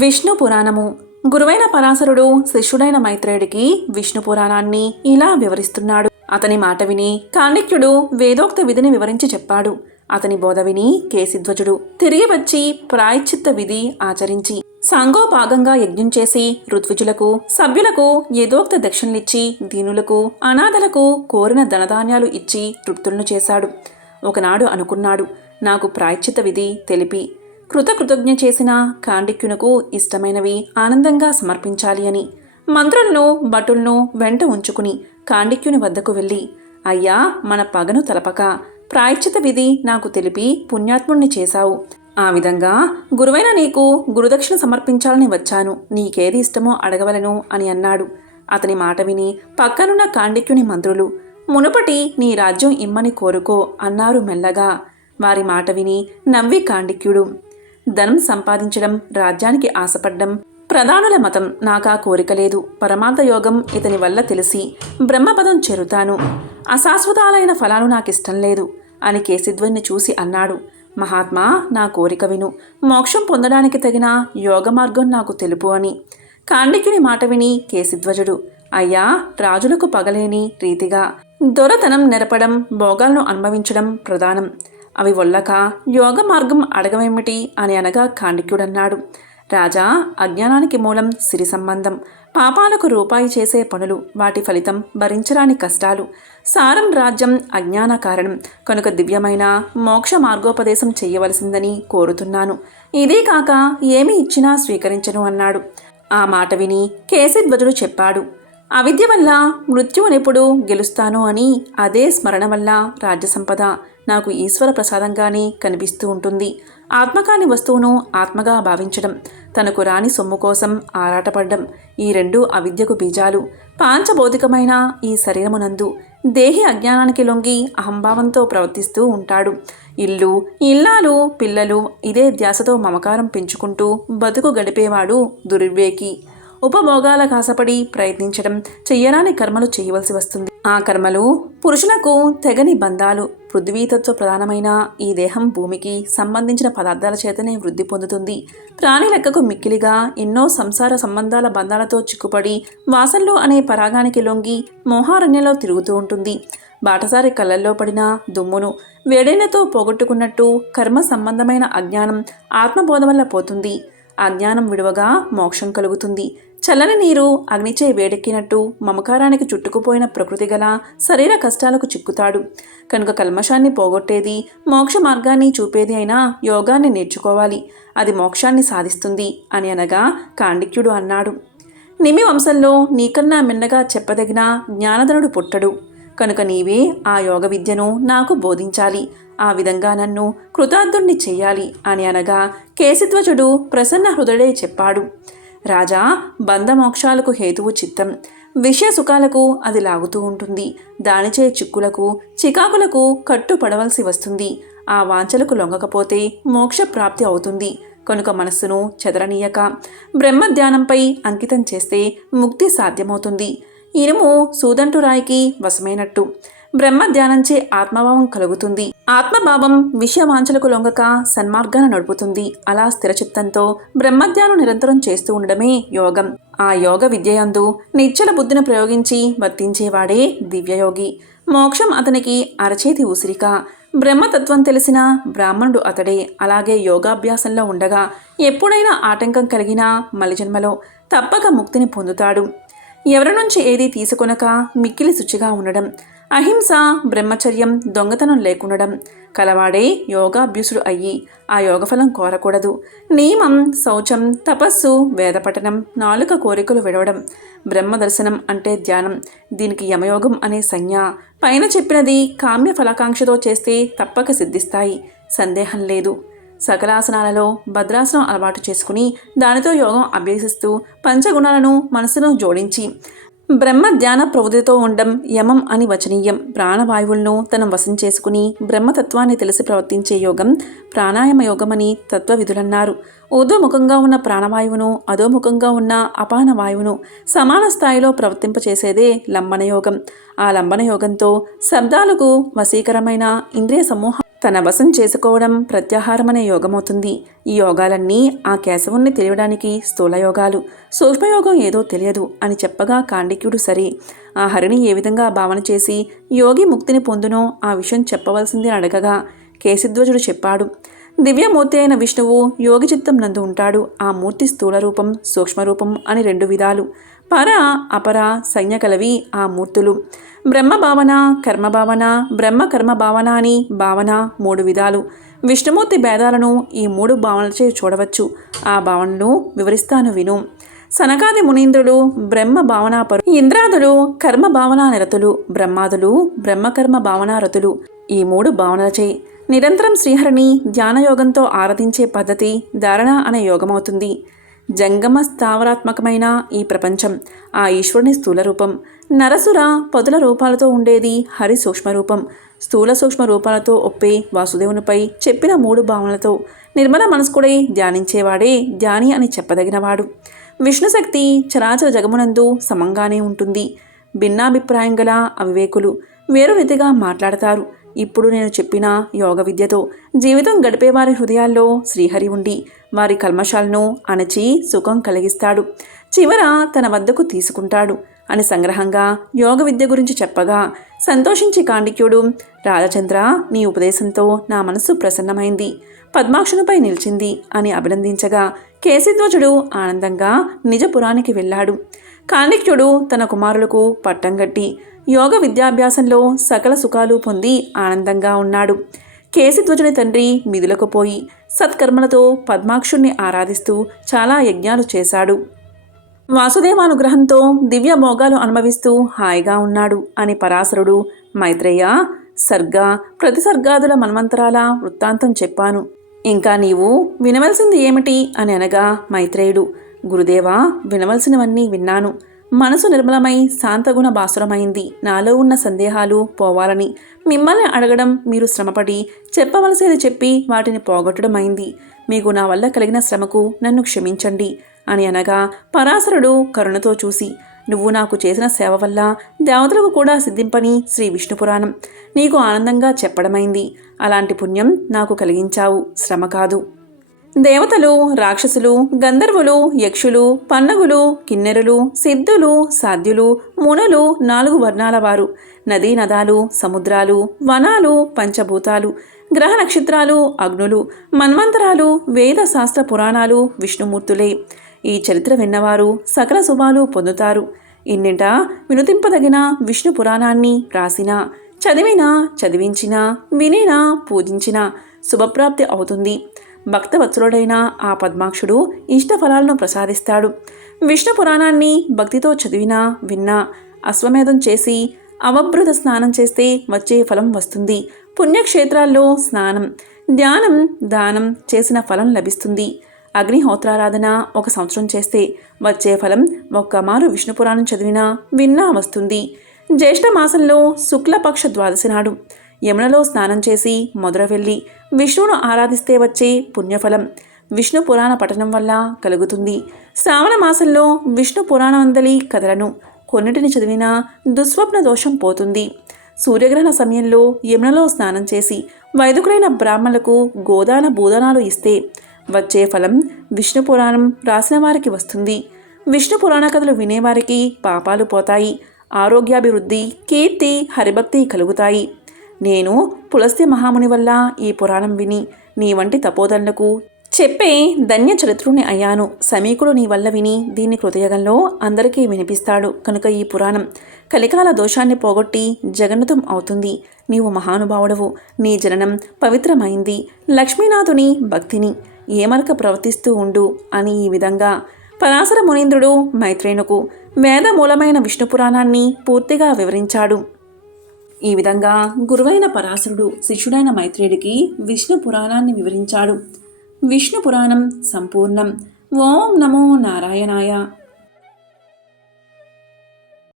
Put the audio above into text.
విష్ణు పురాణము. గురువైన పరాశరుడు శిష్యుడైన మైత్రేయుడికి విష్ణు పురాణాన్ని ఇలా వివరిస్తున్నాడు. అతని మాట విని కాండిక్యుడు వేదోక్త విధిని వివరించి చెప్పాడు. అతని బోధ విని కేసిధ్వజుడు తిరిగి వచ్చి ప్రాయశ్చిత్త విధి ఆచరించి సాంగోపాగంగా యజ్ఞం చేసి ఋత్విజులకు సభ్యులకు ఏదోక్త దక్షిణలిచ్చి దీనులకు అనాథలకు కోరిన ధనధాన్యాలు ఇచ్చి తృప్తులను చేశాడు. ఒకనాడు అనుకున్నాడు, నాకు ప్రాయశ్చిత్త విధి తెలిపి కృతజ్ఞ చేసిన కాండిక్యునకు ఇష్టమైనవి ఆనందంగా సమర్పించాలి అని మంత్రులను భటులను వెంట ఉంచుకుని కాండిక్యుని వద్దకు వెళ్ళి, అయ్యా, మన పగను తలపక ప్రాయశ్చిత విధి నాకు తెలిపి పుణ్యాత్ముణ్ణి చేశావు. ఆ విధంగా గురువైన నీకు గురుదక్షిణ సమర్పించాలని వచ్చాను. నీకేది ఇష్టమో అడగవలను అని అన్నాడు. అతని మాట విని పక్కనున్న కాండిక్యుని మంత్రులు, మునుపటి నీ రాజ్యం ఇమ్మని కోరుకో అన్నారు మెల్లగా. వారి మాట విని నవ్వి కాండిక్యుడు, ధనం సంపాదించడం, రాజ్యానికి ఆశపడ్డం ప్రధానుల మతం. నాకా కోరిక లేదు. పరమార్థ యోగం ఇతని వల్ల తెలిసి బ్రహ్మపదం చేరుతాను. అశాశ్వతాలైన ఫలాలు నాకిష్టం లేదు అని కేసిధ్వజుని చూసి అన్నాడు. మహాత్మా, నా కోరిక విను. మోక్షం పొందడానికి తగిన యోగ మార్గం నాకు తెలుపు అని. కాండిక్యుని మాట విని కేసిధ్వజుడు, అయ్యా, రాజులకు పగలేని రీతిగా దొరతనం నెరపడం, భోగాలను అనుభవించడం ప్రధానం. అవి వల్లక యోగ మార్గం అడగవేమిటి అని అనగా కాండిక్యుడన్నాడు, రాజా, అజ్ఞానానికి మూలం సిరి సంబంధం, పాపాలకు రూపాయి చేసే పనులు, వాటి ఫలితం భరించరాని కష్టాలు. సారం రాజ్యం అజ్ఞాన కారణం కనుక దివ్యమైన మోక్ష మార్గోపదేశం చెయ్యవలసిందని కోరుతున్నాను. ఇదే కాక ఏమి ఇచ్చినా స్వీకరించను అన్నాడు. ఆ మాట విని కేసిధ్వజుడు చెప్పాడు, అవిద్య వల్ల మృత్యువునెప్పుడు గెలుస్తాను అని, అదే స్మరణ వల్ల రాజ్య సంపద నాకు ఈశ్వర ప్రసాదంగానే కనిపిస్తూ ఉంటుంది. ఆత్మకాని వస్తువును ఆత్మగా భావించడం, తనకు రాని సొమ్ము కోసం ఆరాటపడ్డం, ఈ రెండు అవిద్యకు బీజాలు. పాంచభౌతికమైన ఈ శరీరమునందు దేహి అజ్ఞానానికి లొంగి అహంభావంతో ప్రవర్తిస్తూ ఉంటాడు. ఇల్లు, ఇల్లాలు, పిల్లలు ఇదే ధ్యాసతో మమకారం పెంచుకుంటూ బతుకు గడిపేవాడు దుర్వివేకి. ఉపభోగాల కాసపడి ప్రయత్నించడం, చెయ్యరాని కర్మలు చేయవలసి వస్తుంది. ఆ కర్మలు పురుషులకు తెగని బంధాలు. పృథ్వీతత్వ ప్రధానమైన ఈ దేహం భూమికి సంబంధించిన పదార్థాల చేతనే వృద్ధి పొందుతుంది. ప్రాణి లెక్కకు మిక్కిలిగా ఎన్నో సంసార సంబంధాల బంధాలతో చిక్కుపడి వాసనలు అనే పరాగానికి లొంగి మోహారణ్యంలో తిరుగుతూ ఉంటుంది. బాటసారి కళ్ళల్లో పడిన దుమ్మును వేడైనతో పోగొట్టుకున్నట్టు కర్మ సంబంధమైన అజ్ఞానం ఆత్మబోధ వల్ల పోతుంది. అజ్ఞానం విడువగా మోక్షం కలుగుతుంది. చల్లని నీరు అగ్నిచే వేడెక్కినట్టు మమకారానికి చుట్టుకుపోయిన ప్రకృతి గల శరీర కష్టాలకు చిక్కుతాడు. కనుక కల్మషాన్ని పోగొట్టేది, మోక్ష మార్గాన్ని చూపేది అయినా యోగాన్ని నేర్చుకోవాలి. అది మోక్షాన్ని సాధిస్తుంది అని అనగా కాండిక్యుడు అన్నాడు, నిమి వంశంలో నీకన్నా మిన్నగా చెప్పదగిన జ్ఞానధనుడు పుట్టడు. కనుక నీవే ఆ యోగ విద్యను నాకు బోధించాలి. ఆ విధంగా నన్ను కృతార్థుణ్ణి చెయ్యాలి అని అనగా కేసిధ్వజుడు ప్రసన్న హృదయుడై చెప్పాడు, రాజా, బంధమోక్షాలకు హేతువు చిత్తం. విషయ సుఖాలకు అది లాగుతూ ఉంటుంది. దానిచే చిక్కులకు చికాకులకు కట్టుపడవలసి వస్తుంది. ఆ వాంఛలకు లొంగకపోతే మోక్ష ప్రాప్తి అవుతుంది. కనుక మనస్సును చెదరనీయక బ్రహ్మధ్యానంపై అంకితం చేస్తే ముక్తి సాధ్యమవుతుంది. ఇనుము సూదంటు రాయికి వశమైనట్టు బ్రహ్మధ్యానంచే ఆత్మభావం కలుగుతుంది. ఆత్మభావం విషయవాంఛలకు లొంగక సన్మార్గాన నడుపుతుంది. అలా స్థిరచిత్తంతో బ్రహ్మధ్యానం నిరంతరం చేస్తూ ఉండడమే యోగం. ఆ యోగ విద్యయందు నిశ్చల బుద్ధిని ప్రయోగించి వర్తించేవాడే దివ్యయోగి. మోక్షం అతనికి అరచేతి ఉసిరిక. బ్రహ్మతత్వం తెలిసిన బ్రాహ్మణుడు అతడే. అలాగే యోగాభ్యాసంలో ఉండగా ఎప్పుడైనా ఆటంకం కలిగినా మలిజన్మలో తప్పక ముక్తిని పొందుతాడు. ఎవరి నుంచి ఏదీ తీసుకొనక మిక్కిలి శుచిగా ఉండడం, అహింస, బ్రహ్మచర్యం, దొంగతనం లేకుండడం కలవాడే యోగాభ్యుసుడు అయ్యి ఆ యోగఫలం కోరకూడదు. నియమం, శౌచం, తపస్సు, వేదపఠనం, నాలుక కోరికలు విడవడం. బ్రహ్మదర్శనం అంటే ధ్యానం. దీనికి యమయోగం అనే సంజ్ఞ. పైన చెప్పినది కామ్య ఫలాకాంక్షతో చేస్తే తప్పక సిద్ధిస్తాయి, సందేహం లేదు. సకలాసనాలలో భద్రాసనం అలవాటు చేసుకుని దానితో యోగం అభ్యసిస్తూ పంచగుణాలను మనసును జోడించి బ్రహ్మ ధ్యాన ప్రవృత్తితో ఉండడం యమం అని వచనీయం. ప్రాణవాయువులను తన వశం చేసుకుని బ్రహ్మతత్వాన్ని తెలిసి ప్రవర్తించే యోగం ప్రాణాయామ యోగమని తత్వవిధులన్నారు. ఊర్ధ్వముఖంగా ఉన్న ప్రాణవాయువును, అధోముఖంగా ఉన్న అపాన వాయువును సమాన స్థాయిలో ప్రవర్తింపచేసేదే లంబనయోగం. ఆ లంబనయోగంతో శబ్దాలకు వశీకరమైన ఇంద్రియ సమూహం తన వశం చేసుకోవడం ప్రత్యాహారమనే యోగమవుతుంది. ఈ యోగాలన్నీ ఆ కేశవుణ్ణి తెలియడానికి స్థూలయోగాలు, సూక్ష్మయోగం ఏదో తెలియదు అని చెప్పగా కాండిక్యుడు సరే, ఆ హరిని ఏ విధంగా భావన చేసి యోగి ముక్తిని పొందునో ఆ విషయం చెప్పవలసింది అడగగా కేశిధ్వజుడు చెప్పాడు. దివ్యమూర్తి అయిన విష్ణువు యోగి చిత్తం నందు ఉంటాడు. ఆ మూర్తి స్థూల రూపం, సూక్ష్మరూపం అని 2 విధాలు. పర అపర సంజ్ఞ కలవి ఆ మూర్తులు. బ్రహ్మ భావన, కర్మ భావన, బ్రహ్మ కర్మ భావన అని భావన 3 విధాలు. విష్ణుమూర్తి భేదాలను ఈ 3 భావనలచే చూడవచ్చు. ఆ భావనను వివరిస్తాను విను. సనకాది మునీంద్రులు బ్రహ్మ భావనాపరు, ఇంద్రాదులు కర్మ భావనా నిరతులు, బ్రహ్మాదులు బ్రహ్మకర్మ భావనారతులు. ఈ 3 భావనలచే నిరంతరం శ్రీహరిని ధ్యానయోగంతో ఆరాధించే పద్ధతి ధారణ అనే యోగమవుతుంది. జంగమ స్థావరాత్మకమైన ఈ ప్రపంచం ఆ ఈశ్వరుని స్థూల రూపం. నరసుర పదుల రూపాలతో ఉండేది హరి సూక్ష్మరూపం. స్థూల సూక్ష్మ రూపాలతో ఒప్పే వాసుదేవునిపై చెప్పిన 3 భావనలతో నిర్మల మనస్కుడై ధ్యానించేవాడే ధ్యాని అని చెప్పదగినవాడు. విష్ణుశక్తి చరాచర జగమునందు సమంగానే ఉంటుంది. భిన్నాభిప్రాయం గల అవివేకులు వేరు రీతిగా మాట్లాడతారు. ఇప్పుడు నేను చెప్పిన యోగ విద్యతో జీవితం గడిపేవారి హృదయాల్లో శ్రీహరి ఉండి వారి కల్మషాలను అణచి సుఖం కలిగిస్తాడు. చివర తన వద్దకు తీసుకుంటాడు అని సంగ్రహంగా యోగ విద్య గురించి చెప్పగా సంతోషించి కాండిక్యుడు, రాజచంద్ర, నీ ఉపదేశంతో నా మనస్సు ప్రసన్నమైంది, పద్మాక్షునిపై నిలిచింది అని అభినందించగా కేశిధ్వజుడు ఆనందంగా నిజపురానికి వెళ్ళాడు. కాండిక్యుడు తన కుమారులకు పట్టం కట్టి యోగ విద్యాభ్యాసంలో సకల సుఖాలు పొంది ఆనందంగా ఉన్నాడు. కేశిధ్వజుని తండ్రి మిదులకు పోయి సత్కర్మలతో పద్మాక్షుణ్ణి ఆరాధిస్తూ చాలా యజ్ఞాలు చేశాడు. వాసుదేవానుగ్రహంతో దివ్య భోగాలు అనుభవిస్తూ హాయిగా ఉన్నాడు అని పరాశరుడు, మైత్రేయ, సర్గ ప్రతిసర్గాదుల మన్వంతరాల వృత్తాంతం చెప్పాను. ఇంకా నీవు వినవలసింది ఏమిటి అని అనగా మైత్రేయుడు, గురుదేవా, వినవలసినవన్నీ విన్నాను. మనసు నిర్మలమై శాంతగుణ బాసురమైంది. నాలో ఉన్న సందేహాలు పోవాలని మిమ్మల్ని అడగడం, మీరు శ్రమపడి చెప్పవలసేది చెప్పి వాటిని పోగొట్టడమైంది. మీకు నా వల్ల కలిగిన శ్రమకు నన్ను క్షమించండి అని అనగా పరాశరుడు కరుణతో చూసి, నువ్వు నాకు చేసిన సేవ వల్ల దేవతలకు కూడా సిద్ధింపని శ్రీ విష్ణుపురాణం నీకు ఆనందంగా చెప్పడమైంది. అలాంటి పుణ్యం నాకు కలిగించావు, శ్రమ కాదు. దేవతలు, రాక్షసులు, గంధర్వులు, యక్షులు, పన్నగులు, కిన్నెరులు, సిద్ధులు, సాధ్యులు, మునులు, 4 వర్ణాల వారు, నదీ నదాలు, సముద్రాలు, వనాలు, పంచభూతాలు, గ్రహ నక్షత్రాలు, అగ్నులు, మన్వంతరాలు, వేద శాస్త్ర పురాణాలు విష్ణుమూర్తులే. ఈ చరిత్ర విన్నవారు సకల శుభాలు పొందుతారు. ఇన్నింట వినుతింపదగిన విష్ణు పురాణాన్ని రాసినా, చదివినా, చదివించినా, వినినా, పూజించినా శుభప్రాప్తి అవుతుంది. భక్తవత్సలుడైన ఆ పద్మాక్షుడు ఇష్టఫలాలను ప్రసాదిస్తాడు. విష్ణు పురాణాన్ని భక్తితో చదివినా, విన్నా, అశ్వమేధం చేసి అవభృత స్నానం చేస్తే వచ్చే ఫలం వస్తుంది. పుణ్యక్షేత్రాల్లో స్నానం, ధ్యానం, దానం చేసిన ఫలం లభిస్తుంది. అగ్నిహోత్రారాధన 1 సంవత్సరం చేస్తే వచ్చే ఫలం ఒక్కమారు విష్ణు పురాణం చదివినా, విన్నా వస్తుంది. జ్యేష్ఠ మాసంలో శుక్లపక్ష ద్వాదశి నాడు యమునలో స్నానం చేసి మొదర వెళ్ళి విష్ణువును ఆరాధిస్తే వచ్చే పుణ్యఫలం విష్ణు పురాణ పఠనం వల్ల కలుగుతుంది. శ్రావణ మాసంలో విష్ణు పురాణమందలి కథలను కొన్నిటిని చదివినా దుస్వప్న దోషం పోతుంది. సూర్యగ్రహణ సమయంలో యమునలో స్నానం చేసి వైదికులైన బ్రాహ్మణులకు గోదాన భూదానాలు ఇస్తే వచ్చే ఫలం విష్ణు పురాణం రాసిన వారికి వస్తుంది. విష్ణు పురాణ కథలు వినేవారికి పాపాలు పోతాయి. ఆరోగ్యాభివృద్ధి, కీర్తి, హరిభక్తి కలుగుతాయి. నేను పులస్త్య మహాముని వల్ల ఈ పురాణం విని నీ వంటి తపోధనులకు చెప్పే ధన్య చరిత్రుని అయ్యాను. సమీకుడు నీ వల్ల విని దీన్ని కృతయుగంలో అందరికీ వినిపిస్తాడు కనుక ఈ పురాణం కలికాల దోషాన్ని పోగొట్టి జగన్నతం అవుతుంది. నీవు మహానుభావుడవు, నీ జననం పవిత్రమైంది. లక్ష్మీనాథుని భక్తిని ఏమరక ప్రవర్తిస్తూ ఉండు అని ఈ విధంగా పరాశర మునీంద్రుడు మైత్రేయునకు వేదమూలమైన విష్ణు పురాణాన్ని పూర్తిగా వివరించాడు. ఈ విధంగా గురువైన పరాశరుడు శిష్యుడైన మైత్రేయుడికి విష్ణు పురాణాన్ని వివరించాడు. విష్ణు పురాణం సంపూర్ణం. ఓం నమో నారాయణాయ.